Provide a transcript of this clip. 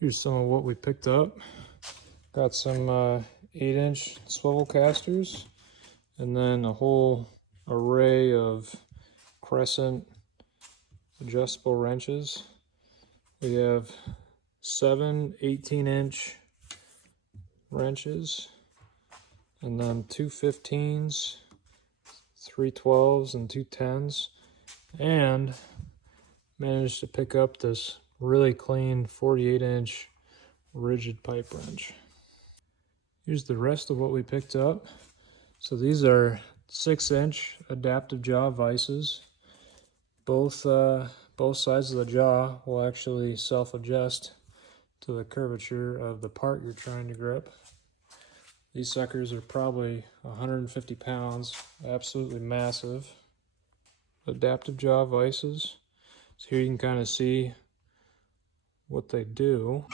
Here's some of what we picked up. Got some 8-inch swivel casters, and then a whole array of crescent adjustable wrenches. We have 7 18-inch wrenches, and then 2 15s, 3 12s, and 2 10s, and managed to pick up this really clean 48-inch rigid pipe wrench. Here's the rest of what we picked up. So these are 6-inch adaptive jaw vices. Both sides of the jaw will actually self-adjust to the curvature of the part you're trying to grip. These suckers are probably 150 pounds, absolutely massive. Adaptive jaw vices. So here you can kind of see what they do.